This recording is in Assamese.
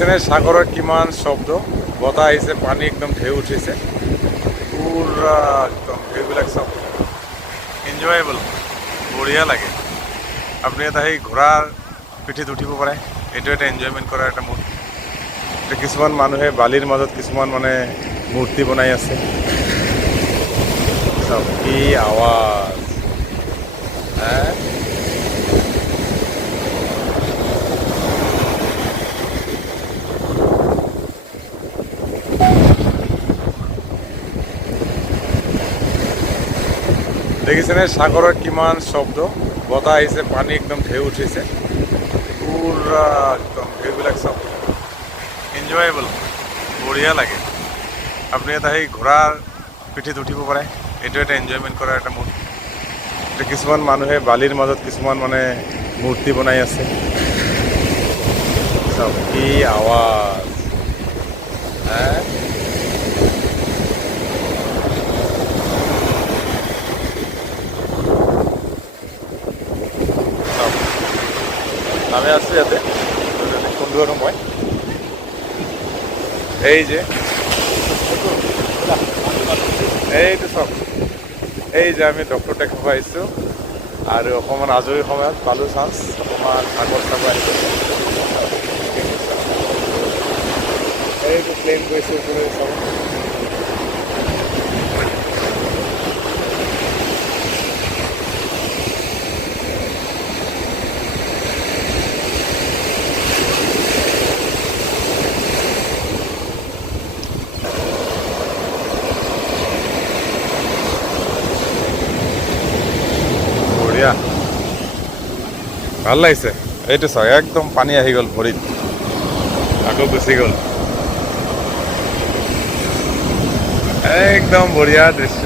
দেখিছেনে সাগৰৰ কিমান শব্দ, বতাহ আহিছে, পানী একদম ঢেউ উঠিছে, পুৰা একদম ঢেউবিলাক চব এনজয়েবল, বঢ়িয়া লাগে। আপুনি এটা সেই ঘোঁৰাৰ পিঠিত উঠিব পাৰে, এইটো এটা এনজয়মেণ্ট কৰাৰ এটা মুড। কিছুমান মানুহে বালিৰ মাজত কিছুমান মানে মূৰ্তি বনাই আছে, চব কি আৱাজ হে। দেখিছেনে সাগৰৰ কিমান শব্দ, বতাহ আহিছে, পানী একদম ঢেউ উঠিছে, পুৰা একদম ঢেউবিলাক চব এনজয়েবল, বঢ়িয়া লাগে। আপুনি এটা সেই ঘোঁৰাৰ পিঠিত উঠিব পাৰে, এইটো এটা এনজয়মেণ্ট কৰাৰ এটা মুড। কিছুমান মানুহে বালিৰ মাজত কিছুমান মানে মূৰ্তি বনাই আছে, চব কি আৱাজ হে। আমি আছোঁ ইয়াতে কোনটো মই এই যে এইটো চব এই যে আমি ডক্টৰ দেখাব আহিছোঁ আৰু অকণমান আজৰি সময়ত পালোঁ চান্স অকণমান সাগৰ চাব আহিছোঁ। এইটো প্লেন গৈছে চাব। বঢ়িয়া, ভাল লাগিছে। এইটো চাওক একদম পানী আহি গ'ল ভৰিত, আকৌ গুচি গ'ল, একদম বঢ়িয়া দৃশ্য।